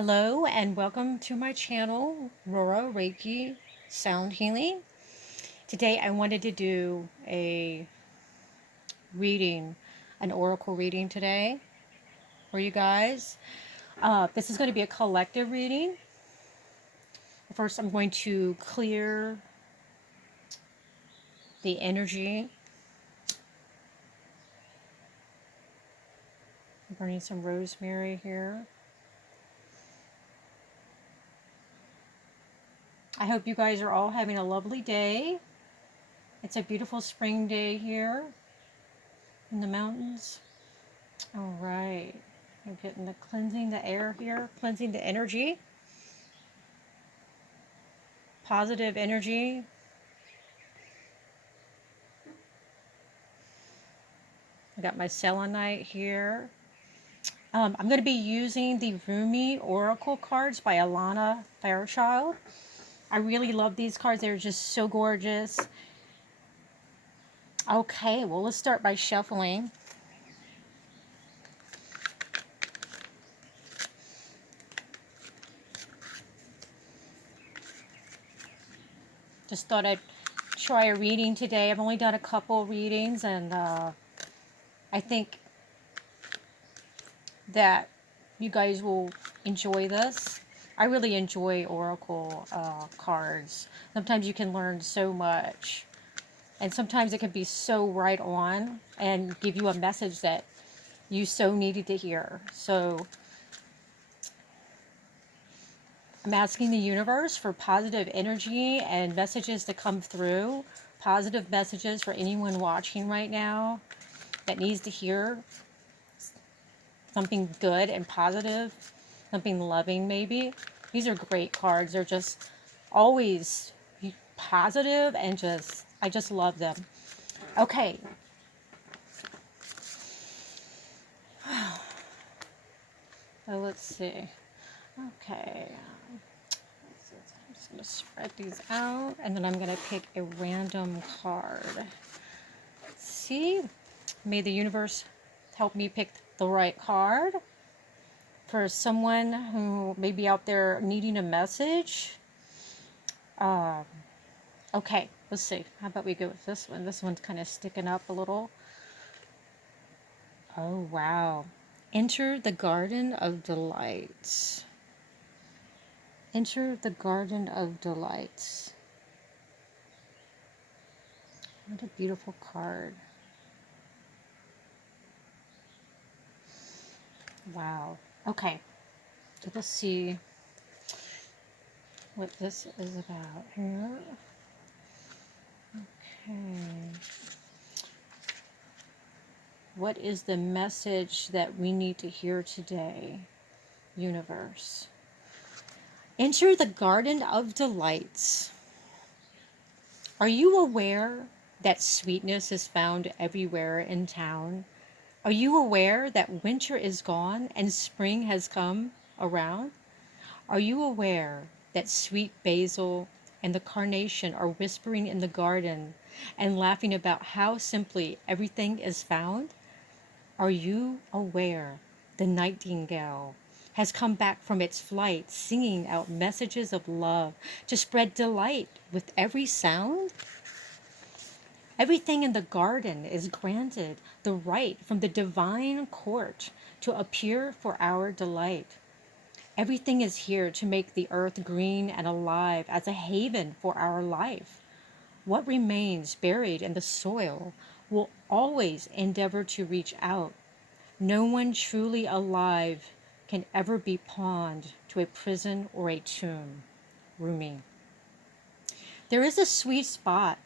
Hello and welcome to my channel, Rura Reiki Sound Healing. Today I wanted to do a reading, an oracle reading today for you guys. This is going to be a collective reading. First I'm going to clear the energy. I'm burning some rosemary here. I hope you guys are all having a lovely day. It's a beautiful spring day here in the mountains. All right. I'm getting the cleansing the air here, cleansing the energy, positive energy. I got my selenite here. I'm going to be using the Rumi Oracle cards by Alana Fairchild. I really love these cards. They're just so gorgeous. Okay, well, let's start by shuffling. Just thought I'd try a reading today. I've only done a couple readings, and I think that you guys will enjoy this. I really enjoy Oracle cards. Sometimes you can learn so much. And sometimes it can be so right on and give you a message that you so needed to hear. So I'm asking the universe for positive energy and messages to come through. Positive messages for anyone watching right now that needs to hear something good and positive, something loving maybe. These are great cards. They're just always positive and I just love them. Okay. So let's see. Okay. I'm just going to spread these out and then I'm going to pick a random card. Let's see. May the universe help me pick the right card for someone who may be out there needing a message. Okay, let's see. How about we go with this one? This one's kind of sticking up a little. Oh, wow. Enter the Garden of Delights. Enter the Garden of Delights. What a beautiful card. Wow. Okay. So let's see what this is about here. Okay. What is the message that we need to hear today, universe? Enter the Garden of Delights. Are you aware that sweetness is found everywhere in town? Are you aware that winter is gone and spring has come around? Are you aware that sweet basil and the carnation are whispering in the garden and laughing about how simply everything is found? Are you aware the nightingale has come back from its flight, singing out messages of love to spread delight with every sound? Everything in the garden is granted the right from the divine court to appear for our delight. Everything is here to make the earth green and alive as a haven for our life. What remains buried in the soil will always endeavor to reach out. No one truly alive can ever be pawned to a prison or a tomb. Rumi. There is a sweet spot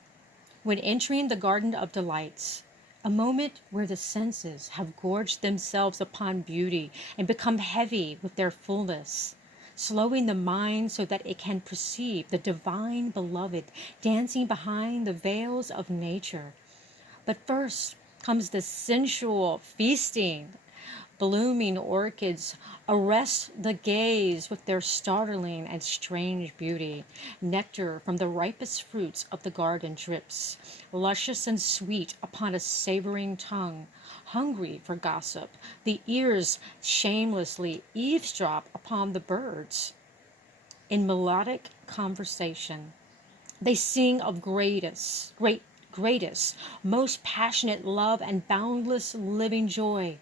when entering the Garden of Delights, a moment where the senses have gorged themselves upon beauty and become heavy with their fullness, slowing the mind so that it can perceive the divine beloved dancing behind the veils of nature. But first comes the sensual feasting, Blooming orchids arrest the gaze with their startling and strange beauty. Nectar from the ripest fruits of the garden drips, luscious and sweet upon a savoring tongue. Hungry for gossip, the ears shamelessly eavesdrop upon the birds. In melodic conversation, they sing of greatest, most passionate love and boundless living joy.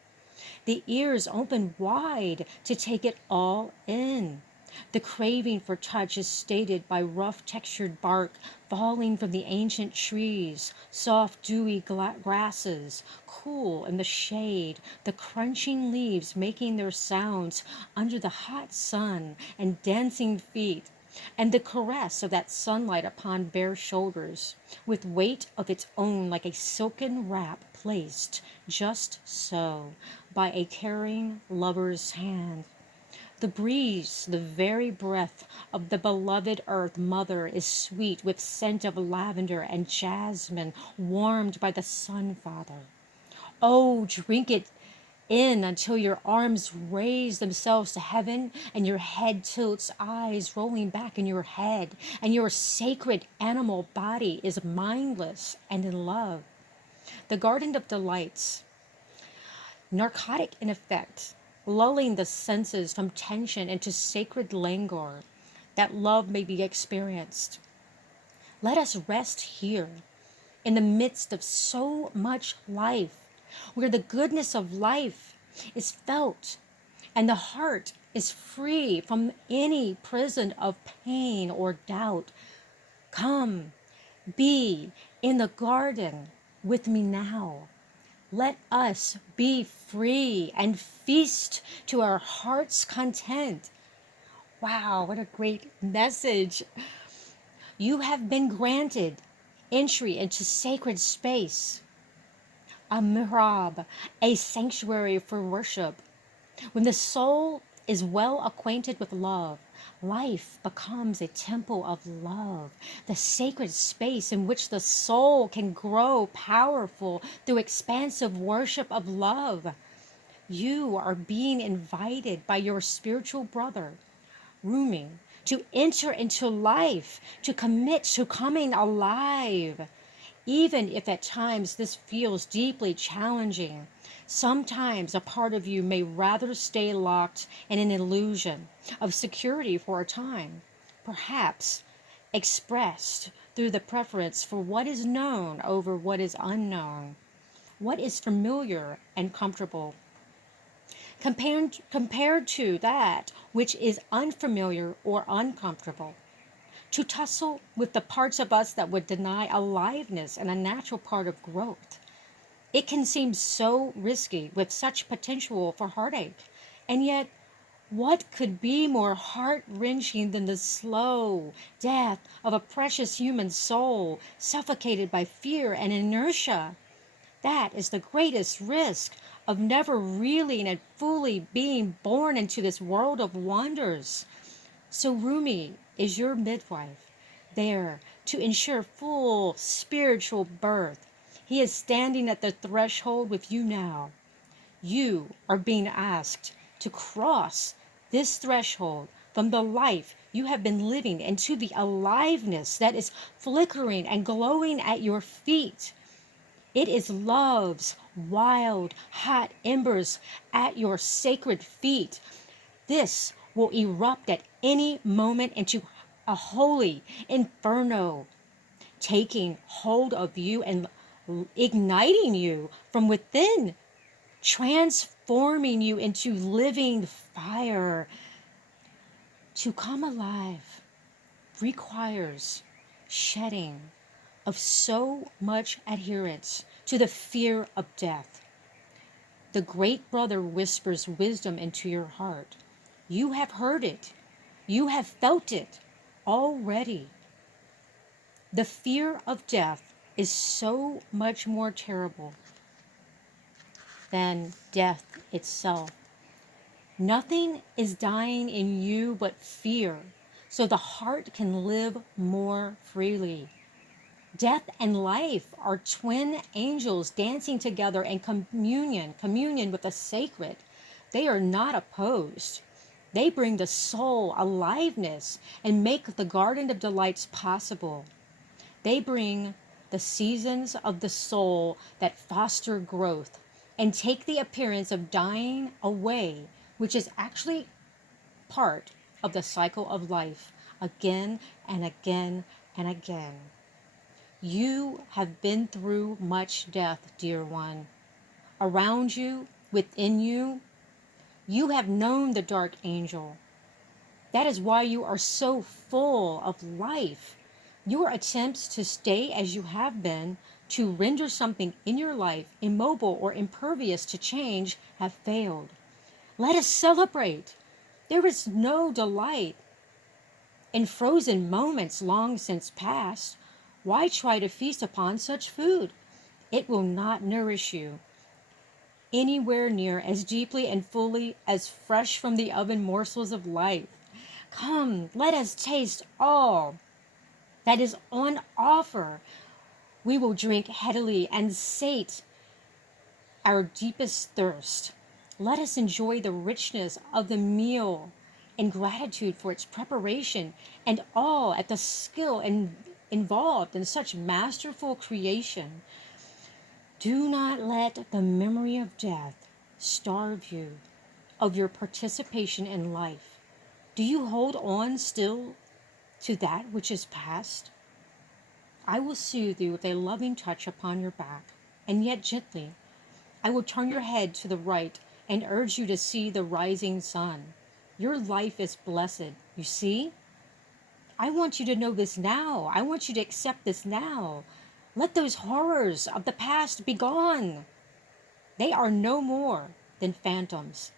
The ears open wide to take it all in. The craving for touch is stated by rough textured bark falling from the ancient trees, soft dewy grasses, cool in the shade, the crunching leaves making their sounds under the hot sun, and dancing feet, and the caress of that sunlight upon bare shoulders, with weight of its own like a silken wrap placed just so by a caring lover's hand. The breeze, the very breath of the beloved earth mother, is sweet with scent of lavender and jasmine, warmed by the sun father. Oh, drink it in until your arms raise themselves to heaven and your head tilts, eyes rolling back in your head, and your sacred animal body is mindless and in love. The Garden of Delights, narcotic in effect, lulling the senses from tension into sacred languor, that love may be experienced. Let us rest here in the midst of so much life, where the goodness of life is felt and the heart is free from any prison of pain or doubt. Come, be in the garden with me now. Let us be free and feast to our heart's content. Wow, what a great message. You have been granted entry into sacred space, a mihrab, a sanctuary for worship. When the soul is well acquainted with love, life becomes a temple of love, the sacred space in which the soul can grow powerful through expansive worship of love. You are being invited by your spiritual brother, Rumi, to enter into life, to commit to coming alive. Even if at times this feels deeply challenging, sometimes a part of you may rather stay locked in an illusion of security for a time, perhaps expressed through the preference for what is known over what is unknown, what is familiar and comfortable, compared to that which is unfamiliar or uncomfortable. To tussle with the parts of us that would deny aliveness and a natural part of growth. It can seem so risky with such potential for heartache. And yet, what could be more heart-wrenching than the slow death of a precious human soul suffocated by fear and inertia? That is the greatest risk of never really and fully being born into this world of wonders. So Rumi is your midwife, there to ensure full spiritual birth. He is standing at the threshold with you now. You are being asked to cross this threshold from the life you have been living into the aliveness that is flickering and glowing at your feet. It is love's wild, hot embers at your sacred feet. This will erupt at any moment into a holy inferno, taking hold of you and igniting you from within, transforming you into living fire. To come alive requires shedding of so much adherence to the fear of death. The great brother whispers wisdom into your heart. You have heard it. You have felt it already. The fear of death is so much more terrible than death itself. Nothing is dying in you but fear, so the heart can live more freely. Death and life are twin angels dancing together in communion with the sacred. They are not opposed. They bring the soul aliveness and make the garden of delights possible. They bring the seasons of the soul that foster growth and take the appearance of dying away, which is actually part of the cycle of life, again and again and again. You have been through much death, dear one. Around you, within you, you have known the dark angel. That is why you are so full of life. Your attempts to stay as you have been, to render something in your life immobile or impervious to change, have failed. Let us celebrate. There is no delight in frozen moments long since past. Why try to feast upon such food? It will not nourish you anywhere near as deeply and fully as fresh from the oven morsels of life. Come, let us taste all that is on offer. We will drink headily and sate our deepest thirst. Let us enjoy the richness of the meal and gratitude for its preparation and all at the skill involved in such masterful creation. Do not let the memory of death starve you of your participation in life. Do you hold on still to that which is past? I will soothe you with a loving touch upon your back, and yet gently. I will turn your head to the right and urge you to see the rising sun. Your life is blessed, you see? I want you to know this now. I want you to accept this now. Let those horrors of the past be gone. They are no more than phantoms.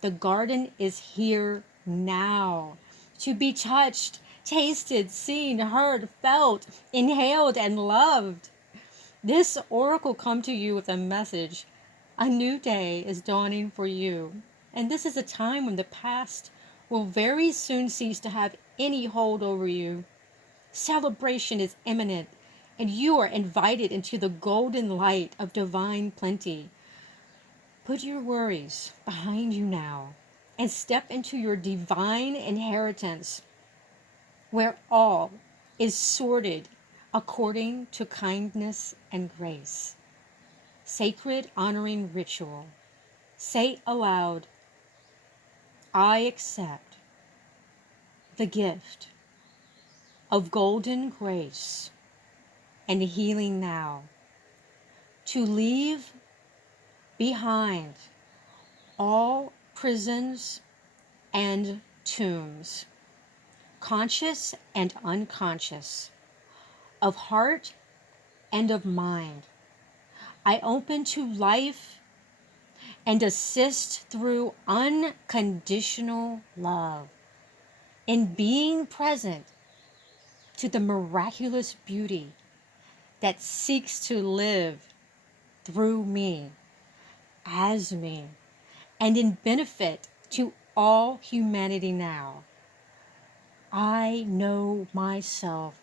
The garden is here now, to be touched, tasted, seen, heard, felt, inhaled, and loved. This oracle come to you with a message. A new day is dawning for you, and this is a time when the past will very soon cease to have any hold over you. Celebration is imminent, and you are invited into the golden light of divine plenty. Put your worries behind you now and step into your divine inheritance, where all is sorted according to kindness and grace. Sacred honoring ritual. Say aloud, I accept the gift of golden grace and healing now, to leave behind all prisons and tombs, conscious and unconscious, of heart and of mind. I open to life and assist through unconditional love in being present to the miraculous beauty that seeks to live through me, as me, and in benefit to all humanity now. I know myself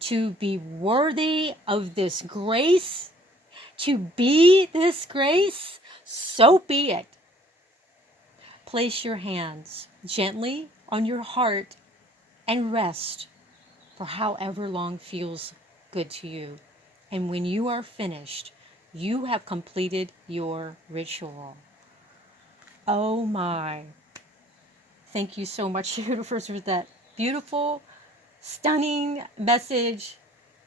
to be worthy of this grace, to be this grace, so be it. Place your hands gently on your heart and rest for however long feels good to you. And when you are finished, you have completed your ritual. Oh my. Thank you so much, universe, for that beautiful, stunning message.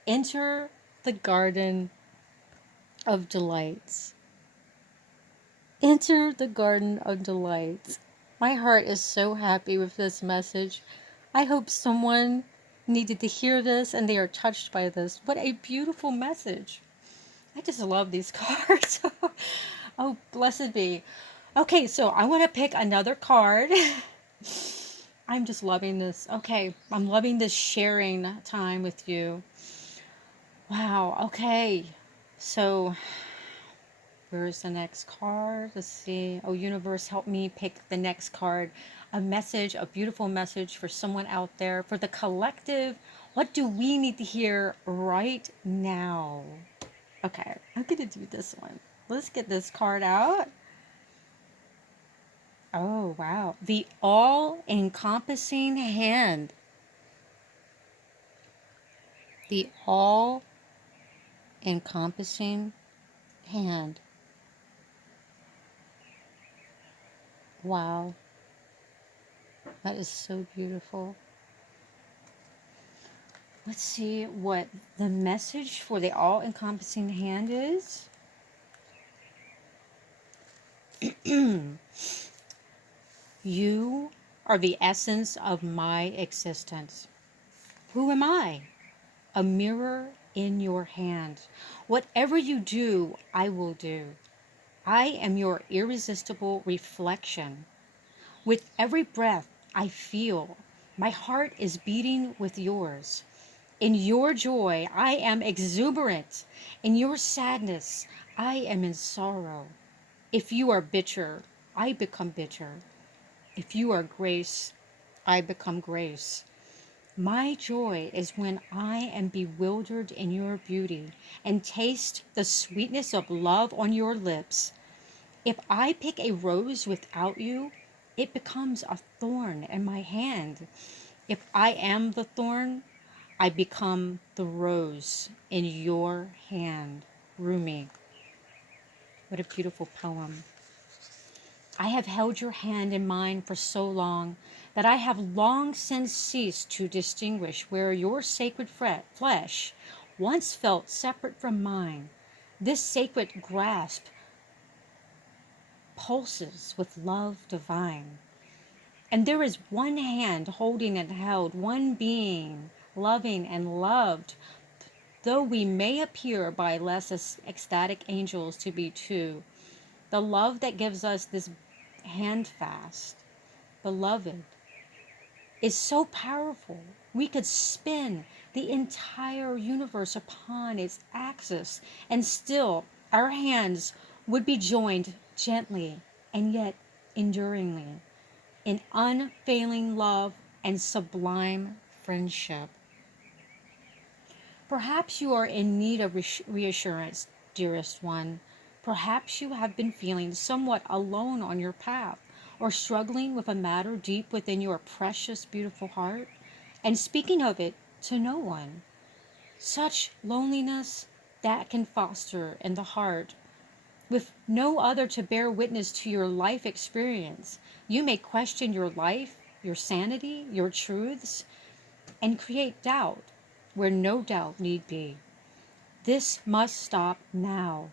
Enter the garden of delights. Enter the garden of delights. My heart is so happy with this message. I hope someone needed to hear this and they are touched by this. What a beautiful message. I just love these cards. Oh, blessed be. Okay, so I want to pick another card. I'm just loving this. Okay, I'm loving this sharing time with you. Wow, okay. So, where's the next card? Let's see. Oh, universe, help me pick the next card. A message, a beautiful message for someone out there, for the collective. What do we need to hear right now? Okay, I'm going to do this one. Let's get this card out. Oh, wow. The all encompassing hand. The all encompassing hand. Wow. That is so beautiful. Let's see what the message for the all encompassing hand is. You are the essence of my existence. Who am I? A mirror in your hand. Whatever you do, I will do. I am your irresistible reflection. With every breath I feel, my heart is beating with yours. In your joy, I am exuberant. In your sadness, I am in sorrow. If you are bitter, I become bitter. If you are grace, I become grace. My joy is when I am bewildered in your beauty and taste the sweetness of love on your lips. If I pick a rose without you, it becomes a thorn in my hand. If I am the thorn, I become the rose in your hand. Rumi. What a beautiful poem. I have held your hand in mine for so long that I have long since ceased to distinguish where your sacred flesh once felt separate from mine. This sacred grasp pulses with love divine. And there is one hand holding and held, one being loving and loved, though we may appear by less ecstatic angels to be two. The love that gives us this handfast, beloved, is so powerful. We could spin the entire universe upon its axis, and still our hands would be joined gently and yet enduringly in unfailing love and sublime friendship. Perhaps you are in need of reassurance, dearest one. Perhaps you have been feeling somewhat alone on your path, or struggling with a matter deep within your precious, beautiful heart, and speaking of it to no one. Such loneliness that can foster in the heart, with no other to bear witness to your life experience. You may question your life, your sanity, your truths, and create doubt where no doubt need be. This must stop now.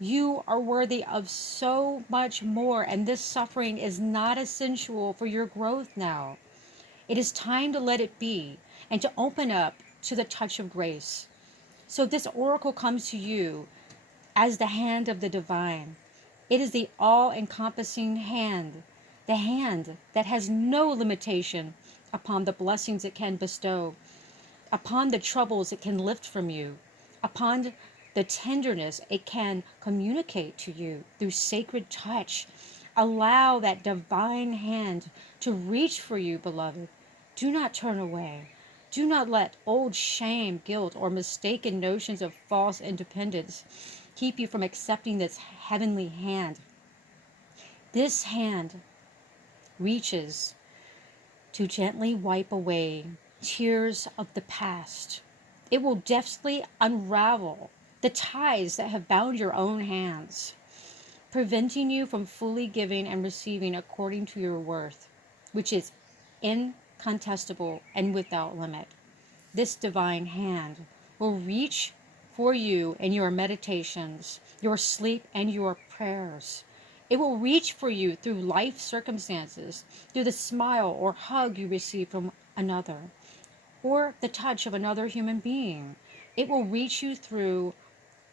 You are worthy of so much more, and this suffering is not essential for your growth now. It is time to let it be and to open up to the touch of grace. So, this oracle comes to you as the hand of the divine. It is the all encompassing hand, the hand that has no limitation upon the blessings it can bestow, upon the troubles it can lift from you, upon the tenderness it can communicate to you through sacred touch. Allow that divine hand to reach for you, beloved. Do not turn away. Do not let old shame, guilt, or mistaken notions of false independence keep you from accepting this heavenly hand. This hand reaches to gently wipe away tears of the past. It will deftly unravel the ties that have bound your own hands, preventing you from fully giving and receiving according to your worth, which is incontestable and without limit. This divine hand will reach for you in your meditations, your sleep, and your prayers. It will reach for you through life circumstances, through the smile or hug you receive from another, or the touch of another human being. It will reach you through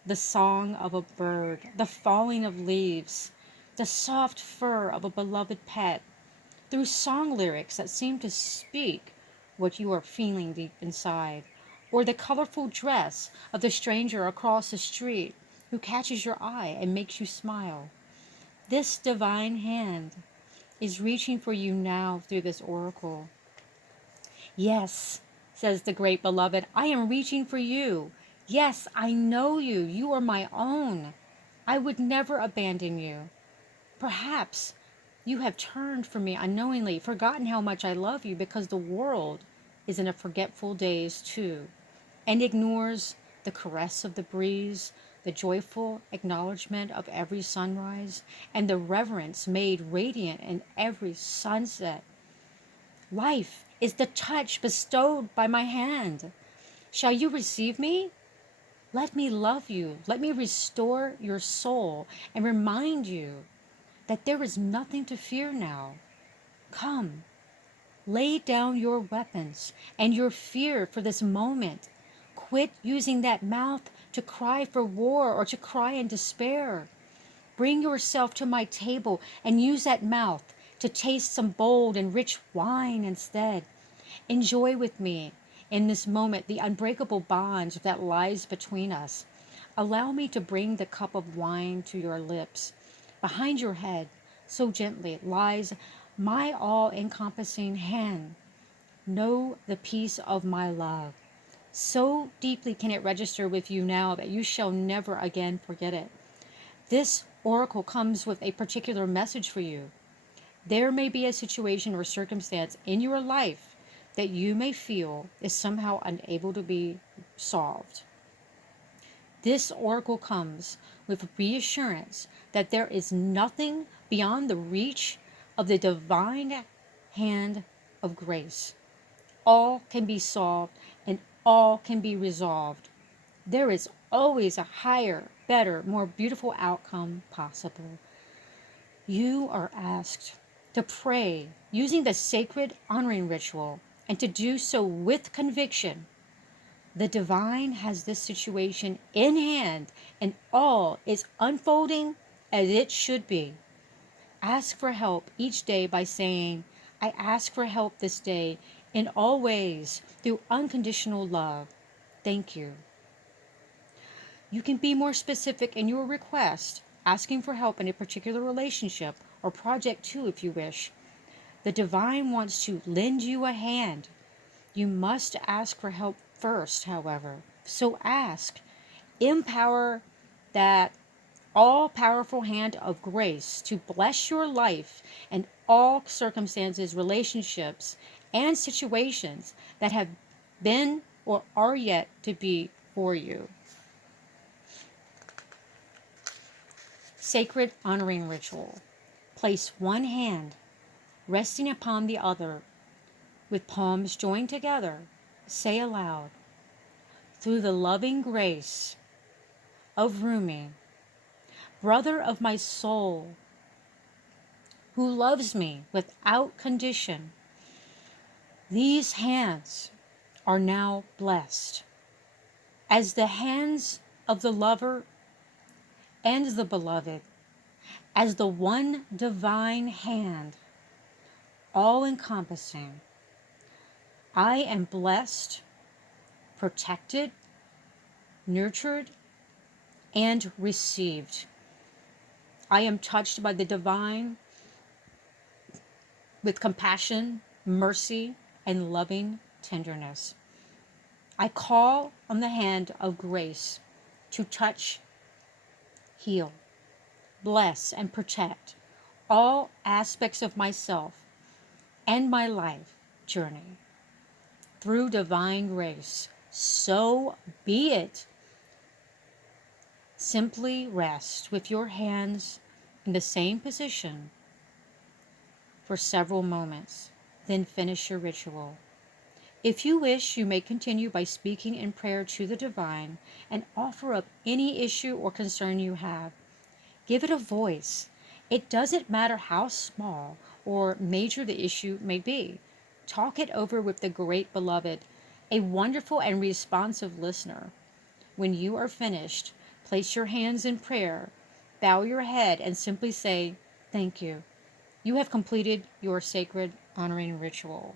the song of a bird, the falling of leaves, the soft fur of a beloved pet, through song lyrics that seem to speak what you are feeling deep inside, or the colorful dress of the stranger across the street who catches your eye and makes you smile. This divine hand is reaching for you now through this oracle. Yes, says the great beloved, I am reaching for you. Yes, I know you. You are my own. I would never abandon you. Perhaps You have turned from me unknowingly, forgotten how much I love you, because the world is in a forgetful daze too, and ignores the caress of the breeze, the joyful acknowledgement of every sunrise, and the reverence made radiant in every sunset. Life is the touch bestowed by my hand. Shall you receive me? Let me love you. Let me restore your soul and remind you that there is nothing to fear now. Come, lay down your weapons and your fear for this moment. Quit using that mouth to cry for war or to cry in despair. Bring yourself to my table and use that mouth to taste some bold and rich wine instead. Enjoy with me in this moment the unbreakable bond that lies between us. Allow me to bring the cup of wine to your lips. Behind your head, so gently, lies my all encompassing hand. Know the peace of my love. So deeply can it register with you now that you shall never again forget it. This oracle comes with a particular message for you. There may be a situation or circumstance in your life that you may feel is somehow unable to be solved. This oracle comes with reassurance that there is nothing beyond the reach of the divine hand of grace. All can be solved and all can be resolved. There is always a higher, better, more beautiful outcome possible. You are asked to pray using the sacred honoring ritual and to do so with conviction. The divine has this situation in hand and all is unfolding as it should be. Ask for help each day by saying, I ask for help this day in all ways through unconditional love. Thank you. You can be more specific in your request, asking for help in a particular relationship or project too if you wish. The divine wants to lend you a hand. You must ask for help first, however. So ask. Empower that all-powerful hand of grace to bless your life and all circumstances, relationships, and situations that have been or are yet to be for you. Sacred honoring ritual. Place one hand resting upon the other with palms joined together. Say aloud, through the loving grace of Rumi, brother of my soul, who loves me without condition, these hands are now blessed as the hands of the lover and the beloved, as the one divine hand, all encompassing. I am blessed, protected, nurtured, and received. I am touched by the divine with compassion, mercy, and loving tenderness. I call on the hand of grace to touch, heal, bless, and protect all aspects of myself and my life journey. Through divine grace, so be it. Simply rest with your hands in the same position for several moments, then finish your ritual. If you wish, you may continue by speaking in prayer to the divine and offer up any issue or concern you have. Give it a voice. It doesn't matter how small or major the issue may be. Talk it over with the great beloved, a wonderful and responsive listener. When you are finished, place your hands in prayer, bow your head, and simply say, thank you. You have completed your sacred honoring ritual.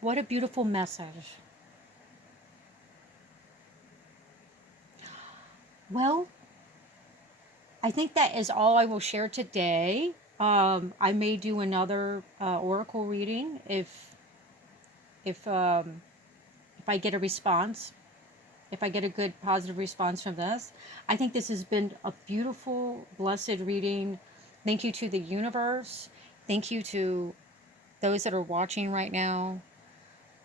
What a beautiful message. Well, I think that is all I will share today. I may do another oracle reading if I get a response. if I get a good positive response from this. I think this has been a beautiful, blessed reading. Thank you to the universe. Thank you to those that are watching right now.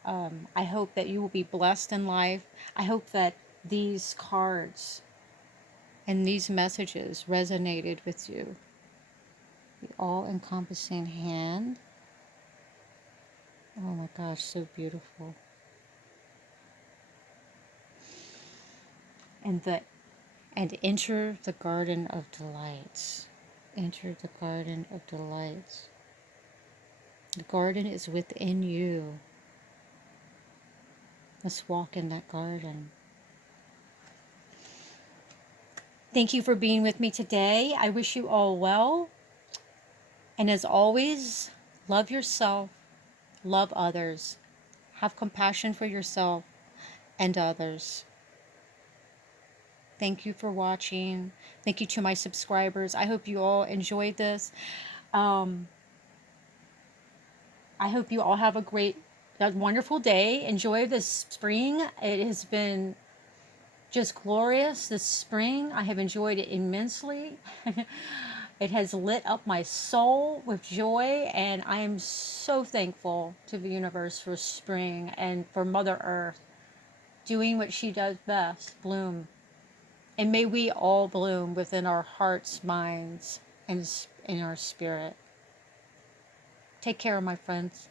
I hope that you will be blessed in life. I hope that these cards and these messages resonated with you. The all-encompassing hand. Oh my gosh, so beautiful. And enter the garden of delights. Enter the garden of delights. The garden is within you. Let's walk in that garden. Thank you for being with me today. I wish you all well. And as always, love yourself, love others, have compassion for yourself and others. Thank you for watching. Thank you to my subscribers. I hope you all enjoyed this. I hope you all have a wonderful day. Enjoy this spring. It has been just glorious this spring. I have enjoyed it immensely. It has lit up my soul with joy, and I am so thankful to the universe for spring and for Mother Earth doing what she does best, bloom. And may we all bloom within our hearts, minds, and in our spirit. Take care, my friends.